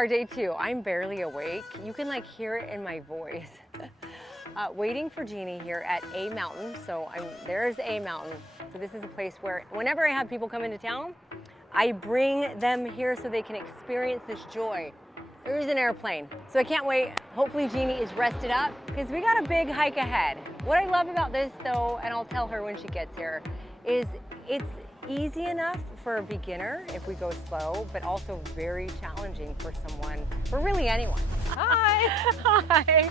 are day 2. I'm barely awake. You can like hear it in my voice. Waiting for Jeanie here at A Mountain. So there's A Mountain. So this is a place where whenever I have people come into town, I bring them here so they can experience this joy. There is an airplane. So I can't wait. Hopefully Jeanie is rested up because we got a big hike ahead. What I love about this though, and I'll tell her when she gets here, is it's easy enough for a beginner if we go slow, but also very challenging for someone, for really anyone. Hi. Hi.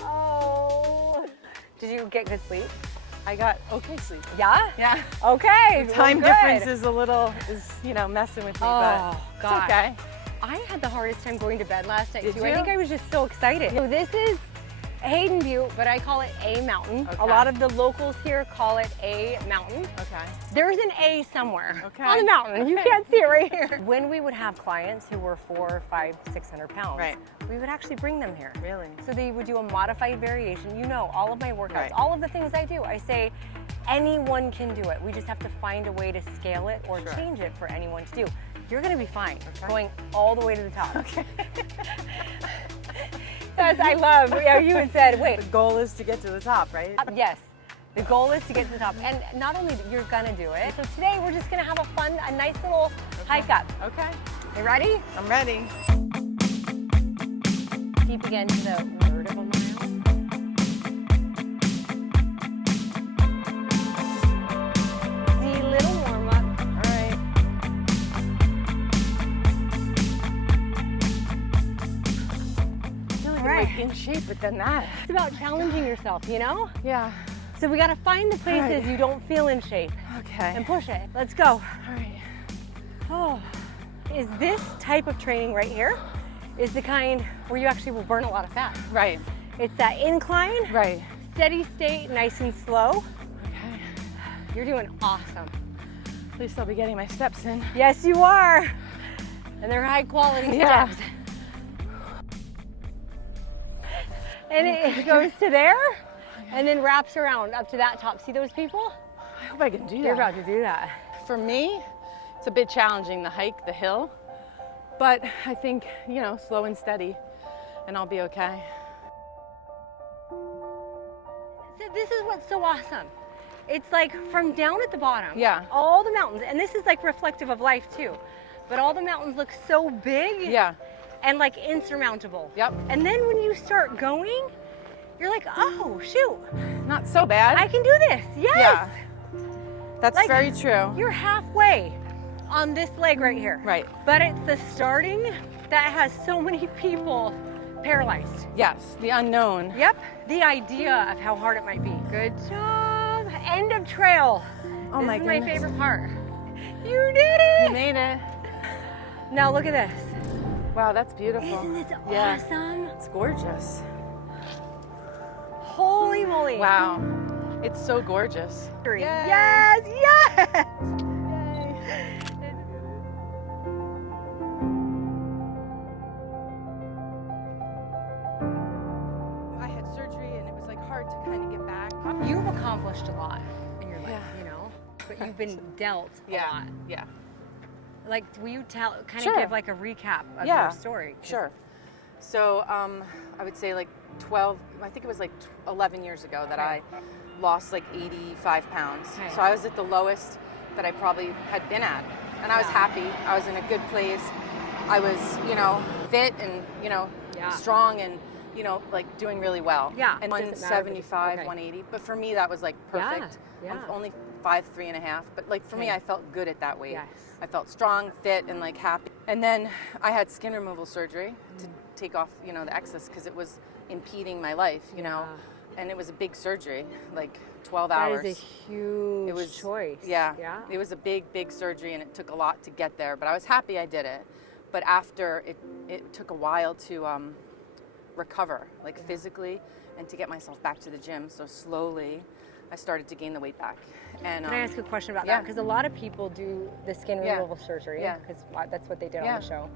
Oh. Did you get good sleep? I got okay sleep. Yeah? Yeah. Okay. The time difference is a little, messing with me, but it's okay. I had the hardest time going to bed last night Did too. you? I think I was just so excited. So this is Hayden Butte, but I call it A Mountain. Okay. A lot of the locals here call it A Mountain. Okay. There's an A somewhere on the mountain. You can't see it right here. When we would have clients who were 400, 500, 600 pounds, right, we would actually bring them here. Really? So they would do a modified variation. You know, all of my workouts, Right. all of the things I do, I say anyone can do it. We just have to find a way to scale it or change it for anyone to do. You're gonna be fine going all the way to the top. Okay. That's I love. You had said, wait. The goal is to get to the top, right? Yes. The goal is to get to the top. And not only you're gonna do it, so today we're just gonna have a nice little hike up. Okay. You ready? I'm ready. Keep again to the third of a mile. The little warm up. All right. I feel like I'm like in shape, but then that. It's about challenging yourself, you know? Yeah. So we gotta find the places right. you don't feel in shape. Okay. And push it. Let's go. All right. Oh. Is this type of training right here is the kind where you actually will burn a lot of fat. Right. It's that incline, Right. steady state, nice and slow. Okay. You're doing awesome. At least I'll be getting my steps in. Yes, you are. And they're high quality Yeah. steps. And it goes to there and then wraps around up to that top. See those people? I hope I can do that. You're about to do that. For me, it's a bit challenging, the hike, the hill, but I think, slow and steady, and I'll be okay. So this is what's so awesome. It's like from down at the bottom, all the mountains, and this is like reflective of life too, but all the mountains look so big and like insurmountable. Yep. And then when you start going, you're like, oh, shoot. Not so bad. I can do this, yes. Yeah. That's Like, very true. You're halfway on this leg right here. Right. But it's the starting that has so many people paralyzed. Yes, the unknown. Yep, the idea of how hard it might be. Good job. End of trail. Oh this my is goodness. my favorite part. You did it. You made it. Now look at this. Wow, that's beautiful. Isn't this Yeah. awesome? It's gorgeous. Holy moly. Wow. It's so gorgeous. Yay. Yay. Yes, yes. I had surgery and it was like hard to kind of get back. You've accomplished a lot in your life, but you've been dealt a lot. Yeah. Like, will you kind of Sure. give like a recap of your story? Sure. So I would say like 11 years ago that I lost like 85 pounds. Okay. So I was at the lowest that I probably had been at. And I was happy. I was in a good place. I was, fit and, strong and, like doing really well. Yeah. And Does it matter if 175, it's- 180. But for me, that was like perfect. Yeah. I'm only 5'3.5". But like for me, I felt good at that weight. Yes. I felt strong, fit, and like happy. And then I had skin removal surgery to take off, the excess because it was impeding my life, and it was a big surgery, like 12 hours. That is a huge choice. Yeah. It was a big, big surgery, and it took a lot to get there, but I was happy I did it. But after, it took a while to recover, like physically, and to get myself back to the gym. So slowly, I started to gain the weight back. And Can I ask a question about that? Because a lot of people do the skin removal surgery, because that's what they did on the show.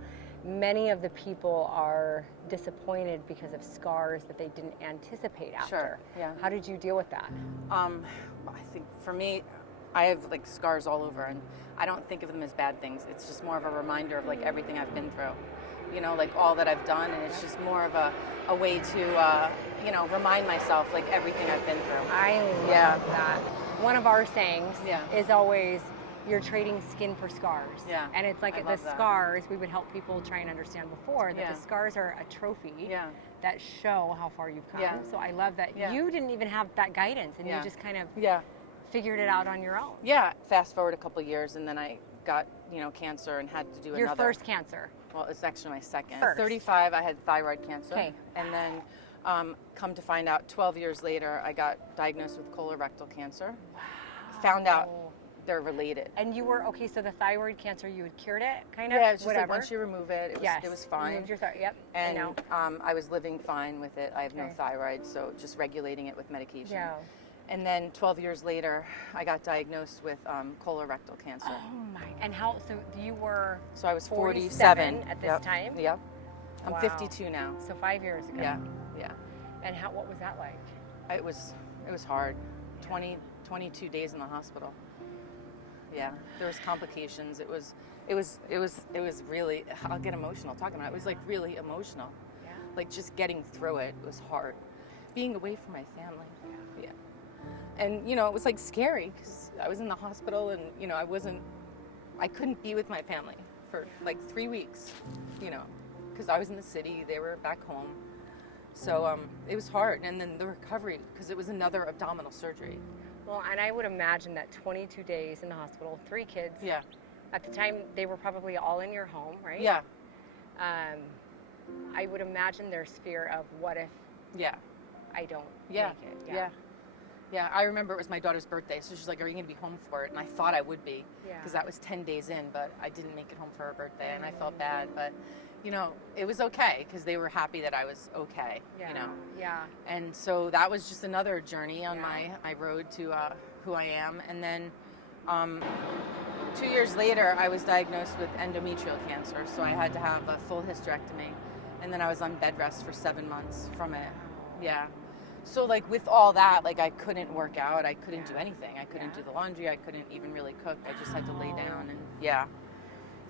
Many of the people are disappointed because of scars that they didn't anticipate after. Sure, yeah. How did you deal with that? I think for me, I have like scars all over, and I don't think of them as bad things. It's just more of a reminder of like everything I've been through. you know, like all that I've done, and it's just more of a way to, you know, remind myself like everything I've been through. I love that. One of our sayings is always, you're trading skin for scars. Yeah. And it's like the scars, we would help people try and understand before that the scars are a trophy that show how far you've come. So I love that you didn't even have that guidance, and you just kind of figured it out on your own. Yeah. Fast forward a couple of years, and then I got, you know, cancer and had to do Your another. first cancer. Well, it's actually my second. First. At 35, I had thyroid cancer. Okay. And then come to find out 12 years later, I got diagnosed with colorectal cancer. Wow. Found out they're related. And you were, okay, so the thyroid cancer, you had cured it, kind of? Yeah, it's just whatever. like once you remove it, it was fine. Removed your thyroid, And I was living fine with it. I have no thyroid, so just regulating it with medication. Yeah. And then 12 years later, I got diagnosed with colorectal cancer. Oh my, and how, so you were So I was 47 at this time? Yep. I'm 52 now. So 5 years ago. Yeah. And what was that like? It was hard. 22 days in the hospital. Yeah, there was complications. It was really, I'll get emotional talking about it. It was like really emotional. Yeah. Like just getting through it was hard. Being away from my family. Yeah. And you know, it was like scary because I was in the hospital and you know, I couldn't be with my family for like 3 weeks, you know, because I was in the city, they were back home. So it was hard. And then the recovery, because it was another abdominal surgery. Well, and I would imagine that 22 days in the hospital, 3 kids. Yeah. At the time, they were probably all in your home, right? Yeah. I would imagine there's fear of what if I don't make it. Yeah, I remember it was my daughter's birthday, so she's like, are you going to be home for it? And I thought I would be, because that was 10 days in, but I didn't make it home for her birthday, and I felt bad, but you know, it was okay, because they were happy that I was okay, you know? Yeah. And so that was just another journey on my road to who I am. And then 2 years later, I was diagnosed with endometrial cancer, so I had to have a full hysterectomy. And then I was on bed rest for 7 months from it. Yeah. So like with all that, like I couldn't work out, I couldn't do anything. I couldn't do the laundry, I couldn't even really cook. I just had to lay down and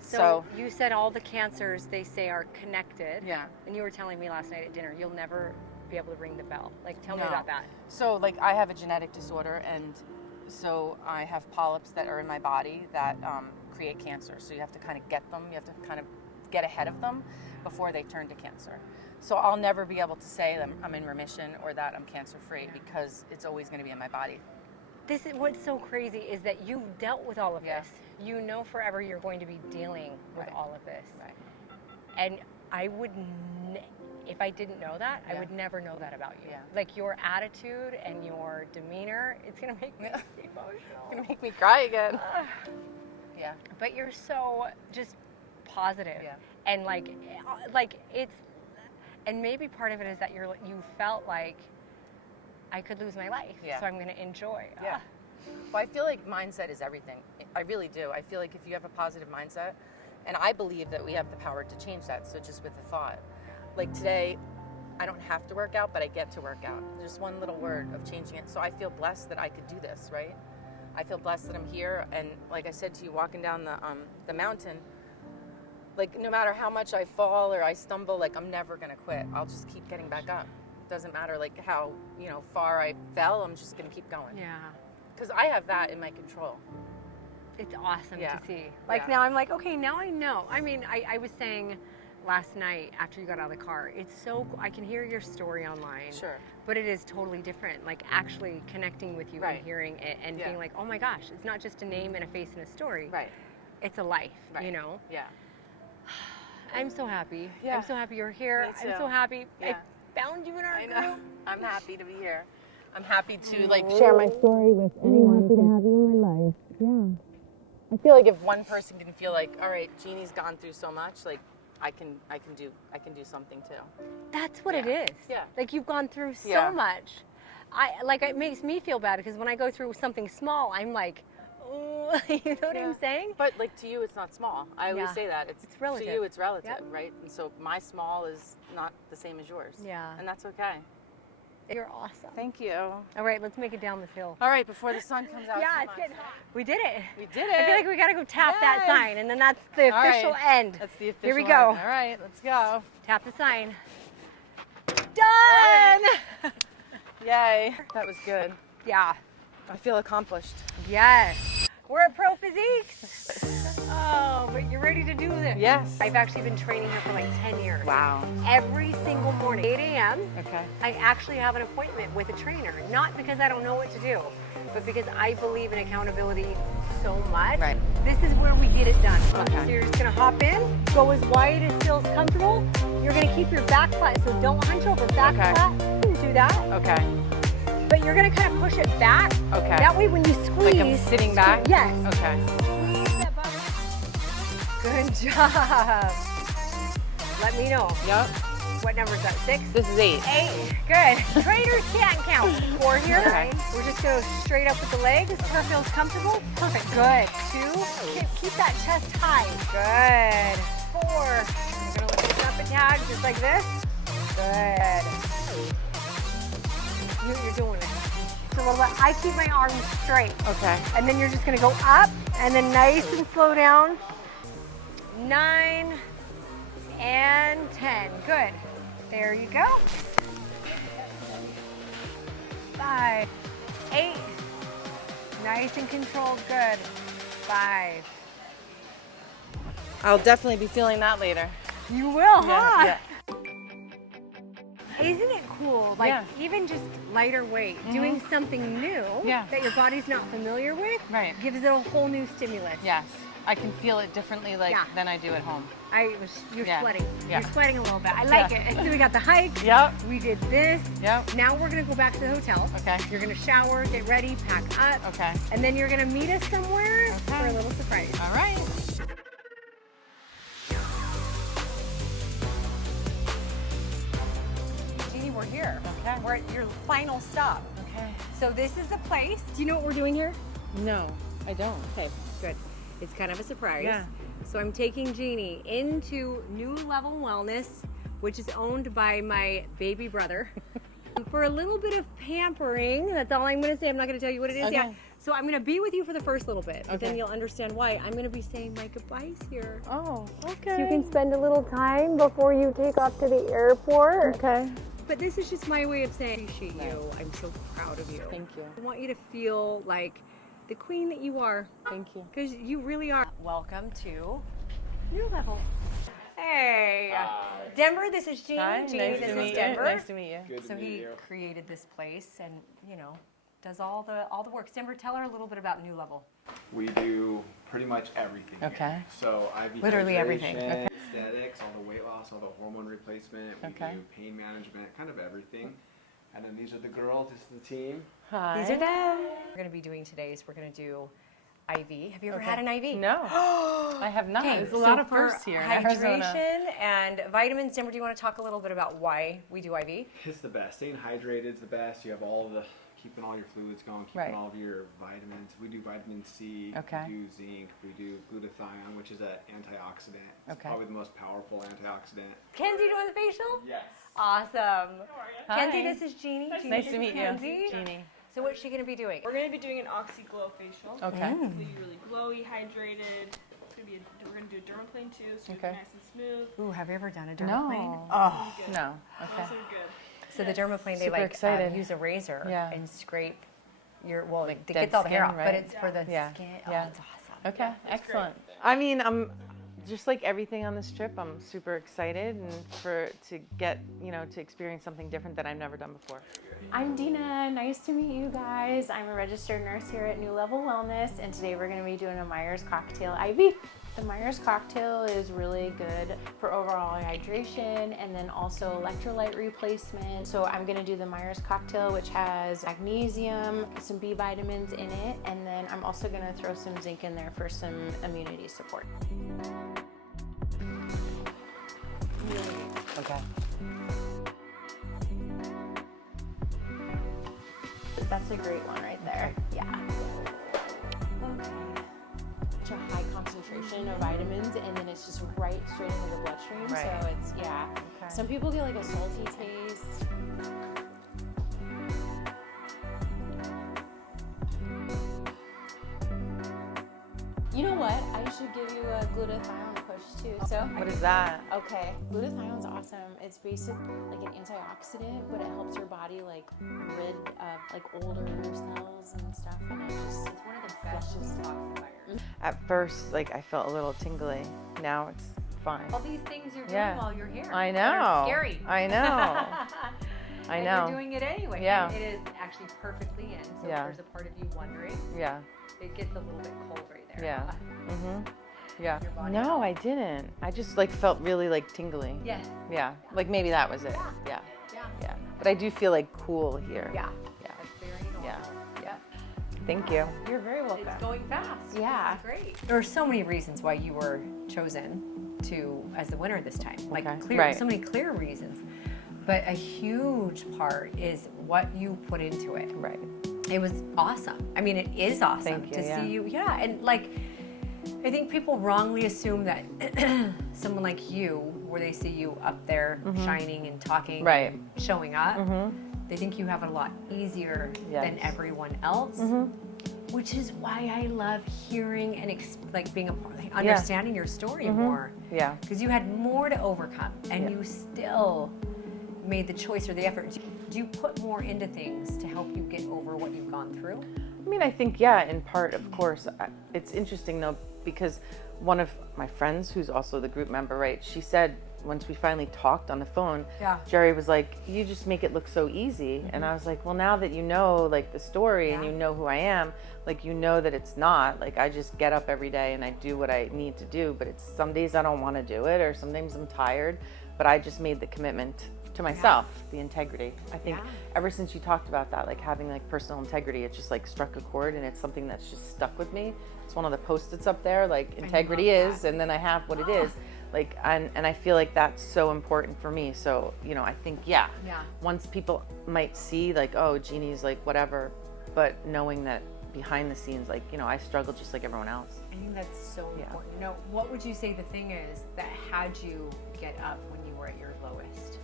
So you said all the cancers, they say, are connected. Yeah. And you were telling me last night at dinner, you'll never be able to ring the bell. Like, tell me about that. So like I have a genetic disorder, and so I have polyps that are in my body that create cancer. So you have to kind of get them, you have to kind of get ahead of them before they turn to cancer. So I'll never be able to say that I'm in remission or that I'm cancer-free because it's always going to be in my body. This is what's so crazy is that you've dealt with all of this. You know forever you're going to be dealing with all of this. Right. And I would, if I didn't know that, I would never know that about you. Yeah. Like your attitude and your demeanor, it's going to make me emotional. It's going to make me cry again. Yeah. But you're so just positive. Yeah. And like it's, and maybe part of it is that you felt like I could lose my life, so I'm going to enjoy. Yeah. Well, I feel like mindset is everything. I really do. I feel like if you have a positive mindset, and I believe that we have the power to change that, so just with the thought. Like today, I don't have to work out, but I get to work out. Just one little word of changing it. So I feel blessed that I could do this, right? I feel blessed that I'm here, and like I said to you, walking down the mountain, like no matter how much I fall or I stumble, like I'm never gonna quit. I'll just keep getting back up. Doesn't matter like how, you know, far I fell, I'm just gonna keep going. Yeah. Because I have that in my control. It's awesome to see. Like now I'm like, okay, now I know. I mean, I was saying last night after you got out of the car, it's so, I can hear your story online. Sure. But it is totally different. Like actually connecting with you and hearing it and being like, oh my gosh, it's not just a name and a face and a story. Right. It's a life, you know? Yeah. I'm so happy. Yeah. I'm so happy you're here. Me too. I'm so happy I found you in our group. I'm happy to be here. I'm happy to like share my story with anyone. Happy to have you in my life. Yeah. I feel like if one person can feel like, all right, Jeannie's gone through so much, like I can do something too. That's what it is. Yeah. Like you've gone through so much. It makes me feel bad because when I go through something small, I'm like, oh, you know what I'm saying? But like to you, it's not small. I always say that it's relative. To you, it's relative, right? And so my small is not the same as yours. Yeah. And that's okay. You're awesome. Thank you. All right, let's make it down this hill. All right, before the sun comes out. Yeah, it's getting hot. We did it. We did it. I feel like we gotta go tap that Yay. sign, and then that's the All official right. end. That's the official Here we end. go. All right, let's go. Tap the sign. Done! Yay. That was good. Yeah. I feel accomplished. Yes. We're at Pro Physiques. Oh, but you're ready to do this. Yes. I've actually been training here for like 10 years. Wow. Every single morning, 8 a.m., Okay. I actually have an appointment with a trainer. Not because I don't know what to do, but because I believe in accountability so much. Right. This is where we get it done. Okay. So you're just gonna hop in, go as wide as feels comfortable. You're gonna keep your back flat, so don't hunch over. Back Okay. flat, you can do that. Okay. But you're gonna kind of push it back. Okay. That way when you squeeze. Like I'm sitting back? Yes. Okay. Squeeze that butt. Good job. Let me know. Yep. What number is that? 6? This is 8. 8. Good. Trainers can't count. 4 here. Okay. We're just going to go straight up with the legs. Where feels comfortable. Perfect. Good. 2. Keep that chest high. Good. 4. We're going to lift up a tag just like this. Good. You're doing it. So a little bit. I keep my arms straight. Okay. And then you're just going to go up and then nice and slow down. 9 and 10. Good. There you go. 5, 8. Nice and controlled. Good. 5. I'll definitely be feeling that later. You will, huh? Yeah. Isn't it cool? Like Yeah. even just lighter weight, doing something new Yeah. that your body's not familiar with, Right. gives it a whole new stimulus. Yes. I can feel it differently Yeah. than I do at home. You're Yeah. sweating. Yeah. You're sweating a little bit. I like it. So we got the hike. Yep. We did this. Yep. Now we're gonna go back to the hotel. Okay. You're gonna shower, get ready, pack up. Okay. And then you're gonna meet us somewhere for a little surprise. All right. Jeannie, we're here. Okay. We're at your final stop. Okay. So this is the place. Do you know what we're doing here? No, I don't. Okay, good. It's kind of a surprise. Yeah. So I'm taking Jeannie into New Level Wellness, which is owned by my baby brother, for a little bit of pampering. That's all I'm going to say. I'm not going to tell you what it is yet. Okay. So I'm going to be with you for the first little bit, but then Okay. you'll understand why. I'm going to be saying my goodbyes here. Oh, okay. So you can spend a little time before you take off to the airport. Okay. But this is just my way of saying I appreciate you. I'm so proud of you. Thank you. I want you to feel like the queen that you are. Thank you. Because you really are. Welcome to New Level. Hey. Denver, this is Jeanie. Hi, Jeanie, nice this to is meet Denver. you. Nice to meet you. Good So to meet he you. created this place and, you know, does all the work. Denver, tell her a little bit about New Level. We do pretty much everything. here. Okay. So IV Literally everything. hydration, aesthetics, all the weight loss, all the hormone replacement. We Okay. do pain management, kind of everything. And then these are the girls. This is the team. Hi. These are them. We're going to be doing today is we're going to do IV. Have you ever had an IV? No, I have not. Okay, There's a lot so of for firsts here in Arizona. hydration and vitamins. Denver, do you want to talk a little bit about why we do IV? It's the best. Staying hydrated is the best. You have all the keeping all your fluids going, keeping Right. all of your vitamins. We do vitamin C. Okay. We do zinc. We do glutathione, which is an antioxidant. It's Okay. probably the most powerful antioxidant. Kenzie doing the facial? Yes. Awesome. Hi. Kenzie, this is Jeanie. Nice Jeanie, to this meet is you, Kenzie. Jeanie. So what's she going to be doing? We're going to be doing an Oxy-Glow facial. Okay. It's going to be really glowy, hydrated. We're going to do a dermaplane too, so it's Okay. nice and smooth. Ooh, have you ever done a No. dermaplane? Oh. Good. No. Okay. Also good. So the dermaplane, they Super like excited. use a razor Yeah. and scrape your, well, Like it dead gets all the hair skin, off, but right? it's for the Yeah. skin. Oh, Yeah. it's awesome. Okay. Excellent. I mean, I'm just like everything on this trip. I'm super excited and to get to experience something different that I've never done before. I'm Dina. Nice to meet you guys. I'm a registered nurse here at New Level Wellness, and today we're going to be doing a Myers cocktail IV. The Myers cocktail is really good for overall hydration and then also electrolyte replacement. So I'm going to do the Myers cocktail, which has magnesium, some B vitamins in it, and then I'm also going to throw some zinc in there for some immunity support. Okay. That's a great one right there. Yeah. Okay. Such a high concentration of vitamins, and then it's just right straight into the bloodstream. Right. So it's, yeah. Okay. Some people get like a salty taste. You know what? I should give you a glutathione push too. So What is that? okay, glutathione's awesome. It's basically like an antioxidant, but it helps your body like rid of like older cells and stuff, and it just It's one of the best detoxifiers. At first, like I felt a little tingly. Now it's fine. All these things you're doing Yeah. while you're here. I that are know. scary. I know. I And know. you're doing it anyway. Yeah. And it is actually perfectly in. So Yeah. if there's a part of you wondering, Yeah. it gets a little bit cold right there. Yeah. Mhm. Yeah. Your body No, I didn't. I just like felt really like tingly. Yes. Yeah. Like maybe that was it. Yeah. Yeah. Yeah. But I do feel like cool here. Yeah. Yeah. That's very normal. Yeah. Yeah. Thank you. you're very welcome. It's going fast. Yeah. This is great. There are so many reasons why you were chosen as the winner this time. Like Okay. Right. so many clear reasons. But a huge part is what you put into it. Right. It was awesome. I mean, it is awesome Thank you, to yeah. see you. Yeah, and like, I think people wrongly assume that someone like you, where they see you up there shining and talking, Right. and showing up, they think you have it a lot easier than Yes. everyone else. Which is why I love hearing and like being a part, like understanding your story more. Yeah. Because you had more to overcome, and you still made the choice or the effort. Do you put more into things to help you get over what you've gone through? I mean, I think, yeah, in part, of course. It's interesting, though, because one of my friends, who's also the group member, right, she said, once we finally talked on the phone, Jerry was like, you just make it look so easy. And I was like, well, now that you know, like, the story and you know who I am, like, you know that it's not. Like, I just get up every day and I do what I need to do. But it's some days I don't want to do it, or sometimes I'm tired. But I just made the commitment to myself, the integrity. I think ever since you talked about that, like having like personal integrity, it just like struck a chord, and it's something that's just stuck with me. It's one of the Post-its up there, like integrity is, and then I have what it is. Like, and I feel like that's so important for me. So, you know, I think, once people might see like, oh, Jeannie's like whatever, but knowing that behind the scenes, like, you know, I struggle just like everyone else. I think that's so important. Now, what would you say the thing is that had you get up when you were at your lowest?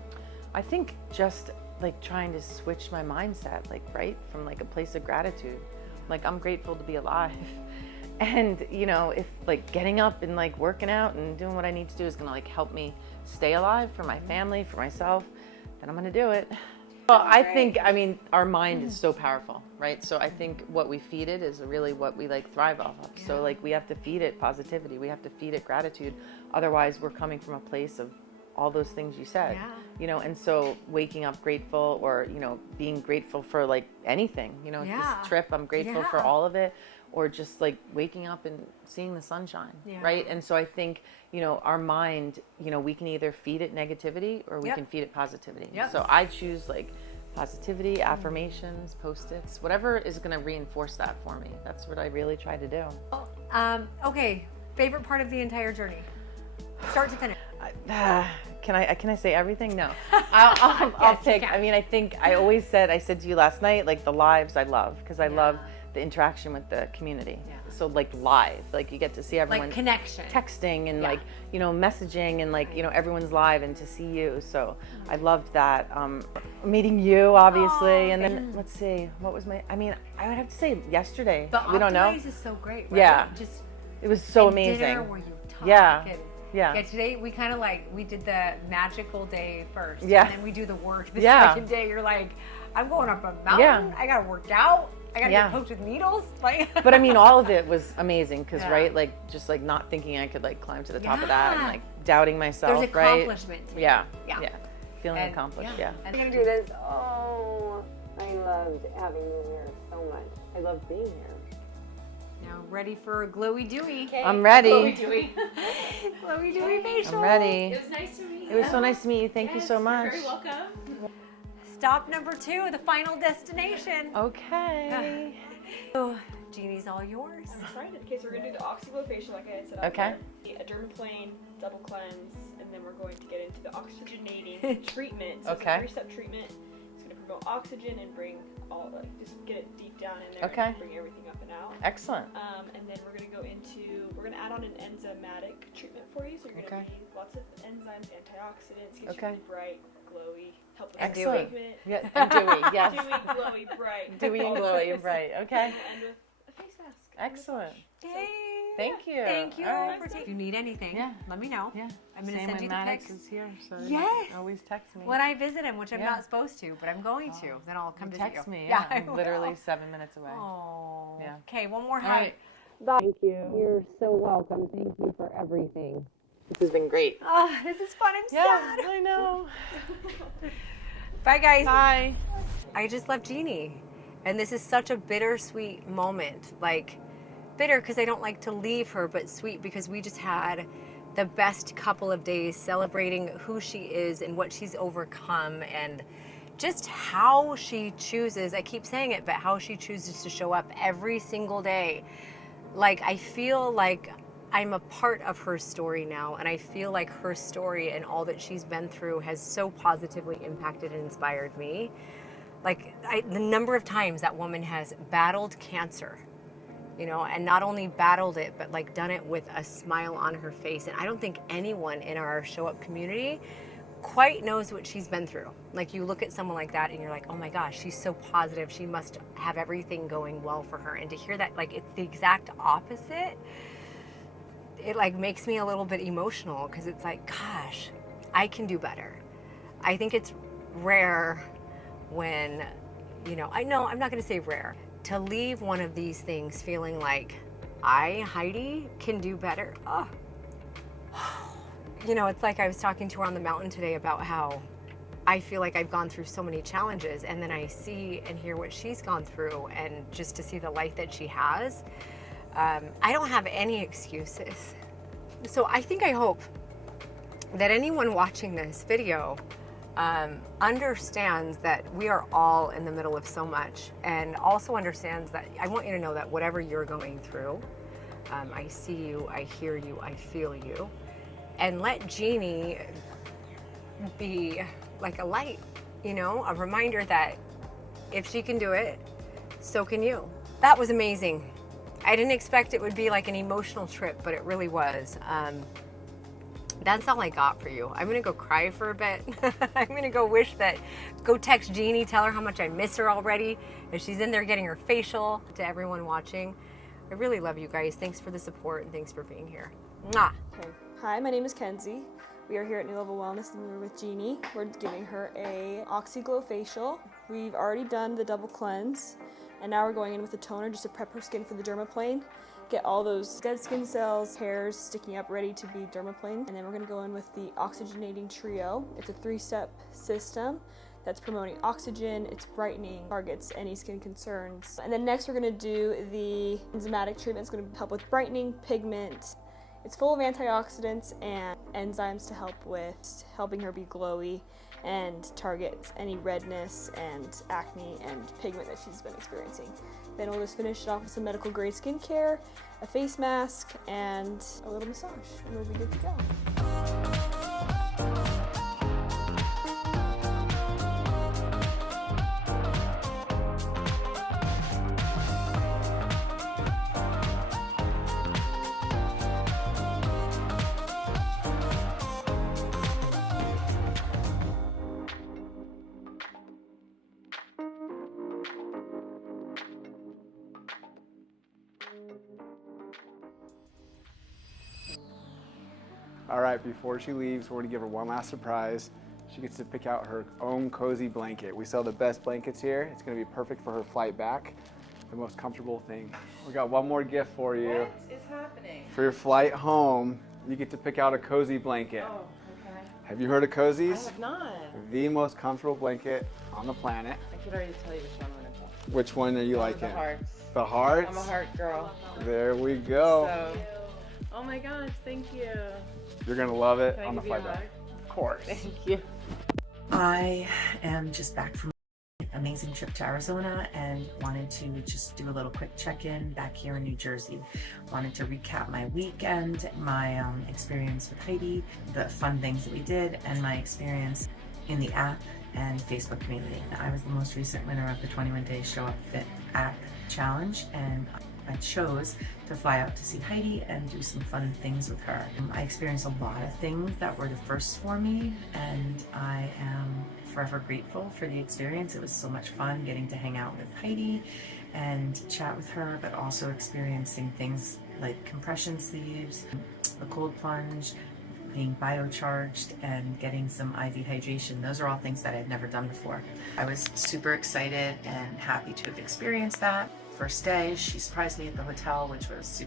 I think just like trying to switch my mindset, like, right, from like a place of gratitude. Like, I'm grateful to be alive. And, you know, if like getting up and like working out and doing what I need to do is going to like help me stay alive for my family, for myself, then I'm going to do it. Well, I think, I mean, our mind is so powerful, right? So I think what we feed it is really what we like thrive off of. So like we have to feed it positivity. We have to feed it gratitude. Otherwise, we're coming from a place of all those things you said, you know, and so waking up grateful, or, you know, being grateful for like anything, you know, this trip, I'm grateful for all of it, or just like waking up and seeing the sunshine, right? And so I think, you know, our mind, you know, we can either feed it negativity or we can feed it positivity. So I choose like positivity, affirmations, Post-its, whatever is going to reinforce that for me. That's what I really try to do. Okay, favorite part of the entire journey? Start to finish. Can I say everything? No. I'll pick. I mean, I think I said to you last night, like the lives I love, because I love the interaction with the community. So like live, like you get to see everyone. Like connection. Texting and like, you know, messaging and like, you know, everyone's live and to see you. So I loved that. Meeting you, obviously. And then let's see, what was I would have to say yesterday. But we don't know. Optimize is so great, right? Yeah. Just it was so amazing. Dinner where you talk and today we kind of like, we did the magical day first. And then we do the work the second day. You're like, I'm going up a mountain. I got to work out. I got to get poked with needles. Like, but I mean, all of it was amazing because, right, like just like not thinking I could like climb to the top of that and like doubting myself, there's right? accomplishment. Yeah. Feeling accomplished, And I'm going to do this. Oh, I loved having you here so much. I love being here. Now ready for a glowy dewy. Okay. I'm ready. Glowy dewy. Glowy dewy facial. I'm ready. It was nice to meet you. It was so nice to meet you. Thank you so much. You're very welcome. Stop number 2, the final destination. Okay. So, Jeannie's all yours. That's right. Okay, so we're gonna do the oxyglow facial, like I had said. Okay. A dermaplane, double cleanse, and then we're going to get into the oxygenating treatment. So it's a 3-step treatment. It's gonna promote oxygen and bring all, like, just get it deep down in there. And bring everything up and out. Excellent. And then we're gonna add on an enzymatic treatment for you. So you're gonna need lots of enzymes, antioxidants, get you really bright, glowy, help with Excellent. pigment. Yeah, and dewy, yes. Dewy, glowy, bright. Dewy and glowy, bright. Okay. And with a face mask. Excellent. Yay. Thank you. Thank you. All right. If you need anything, let me know. Yeah. I'm going to Sam send you the Maddox pics. is here, so Yes. always text me. When I visit him, which I'm Yeah. not supposed to, but I'm going to, then I'll come visit you. Text me. Yeah, Yeah, I I'm literally will. 7 minutes away. Oh. Yeah. Okay, one more All hug. right. Thank you. You're so welcome. Thank you for everything. This has been great. Oh, this is fun. I'm sad. I know. Bye, guys. Bye. I just left Jeanie, and this is such a bittersweet moment. Like, bitter because I don't like to leave her, but sweet because we just had the best couple of days celebrating who she is and what she's overcome and just how she chooses, I keep saying it, but how she chooses to show up every single day. Like, I feel like I'm a part of her story now, and I feel like her story and all that she's been through has so positively impacted and inspired me. Like, the number of times that woman has battled cancer, you know, and not only battled it, but like done it with a smile on her face. And I don't think anyone in our Show Up community quite knows what she's been through. Like, you look at someone like that and you're like, oh my gosh, she's so positive. She must have everything going well for her. And to hear that, like, it's the exact opposite, it like makes me a little bit emotional because it's like, gosh, I can do better. I think it's rare when, you know, I'm not going to say rare, to leave one of these things feeling like Heidi, can do better. Oh. You know, it's like I was talking to her on the mountain today about how I feel like I've gone through so many challenges, and then I see and hear what she's gone through, and just to see the life that she has, I don't have any excuses. So I hope that anyone watching this video understands that we are all in the middle of so much, and also understands that I want you to know that whatever you're going through, I see you, I hear you, I feel you. And let Jeanie be like a light, you know, a reminder that if she can do it, so can you. That was amazing. I didn't expect it would be like an emotional trip, but it really was. That's all I got for you. I'm gonna go cry for a bit. I'm gonna go text Jeanie, tell her how much I miss her already. And she's in there getting her facial. To everyone watching, I really love you guys. Thanks for the support and thanks for being here. Mwah. Okay. Hi, my name is Kenzie. We are here at New Level Wellness and we're with Jeanie. We're giving her a Oxyglow facial. We've already done the double cleanse, and now we're going in with a toner just to prep her skin for the dermaplane. Get all those dead skin cells, hairs sticking up, ready to be dermaplane. And then we're gonna go in with the oxygenating trio. It's a 3-step system that's promoting oxygen, it's brightening, targets any skin concerns. And then next we're gonna do the enzymatic treatment. It's gonna help with brightening, pigment. It's full of antioxidants and enzymes to help with helping her be glowy and target any redness and acne and pigment that she's been experiencing. Then we'll just finish it off with some medical grade skincare, a face mask, and a little massage, and we'll be good to go. All right, before she leaves, we're gonna give her one last surprise. She gets to pick out her own cozy blanket. We sell the best blankets here. It's gonna be perfect for her flight back. The most comfortable thing. We got one more gift for you. What is happening? For your flight home, you get to pick out a cozy blanket. Oh, okay. Have you heard of cozies? I have not. The most comfortable blanket on the planet. I could already tell you which one I'm gonna pick. Which one are you liking? The hearts. The hearts? I'm a heart girl. There we go. So, oh my gosh, thank you. You're gonna love it Can I on the give you a flight back. hug? Of course. Thank you. I am just back from an amazing trip to Arizona and wanted to just do a little quick check-in back here in New Jersey. Wanted to recap my weekend, my experience with Heidi, the fun things that we did, and my experience in the app and Facebook community. I was the most recent winner of the 21 Day Show Up Fit app challenge, and I chose to fly out to see Heidi and do some fun things with her. I experienced a lot of things that were the first for me, and I am forever grateful for the experience. It was so much fun getting to hang out with Heidi and chat with her, but also experiencing things like compression sleeves, the cold plunge, being biocharged, and getting some IV hydration. Those are all things that I had never done before. I was super excited and happy to have experienced that. First day, she surprised me at the hotel, which was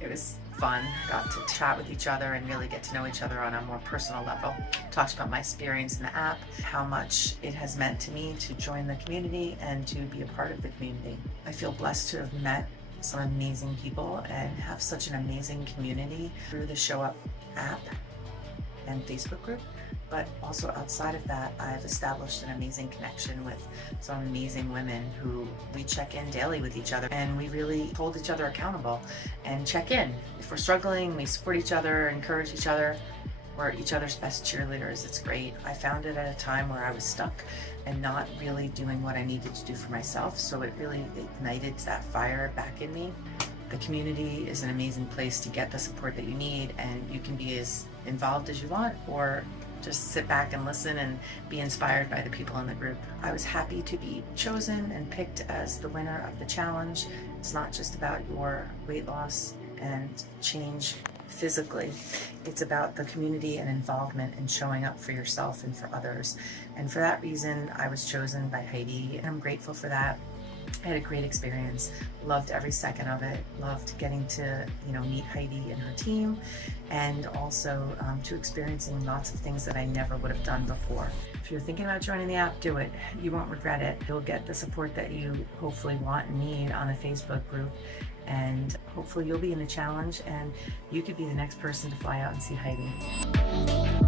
it was fun. Got to chat with each other and really get to know each other on a more personal level. Talked about my experience in the app, how much it has meant to me to join the community and to be a part of the community. I feel blessed to have met some amazing people and have such an amazing community through the Show Up app and Facebook group. But also outside of that, I've established an amazing connection with some amazing women who we check in daily with each other, and we really hold each other accountable and check in. If we're struggling, we support each other, encourage each other. We're each other's best cheerleaders. It's great. I found it at a time where I was stuck and not really doing what I needed to do for myself, so it really ignited that fire back in me. The community is an amazing place to get the support that you need, and you can be as involved as you want or just sit back and listen and be inspired by the people in the group. I was happy to be chosen and picked as the winner of the challenge. It's not just about your weight loss and change physically. It's about the community and involvement and showing up for yourself and for others. And for that reason, I was chosen by Heidi, and I'm grateful for that. I had a great experience, loved every second of it, loved getting to meet Heidi and her team, and also to experiencing lots of things that I never would have done before. If you're thinking about joining the app, do it. You won't regret it. You'll get the support that you hopefully want and need on the Facebook group, and hopefully you'll be in the challenge and you could be the next person to fly out and see Heidi.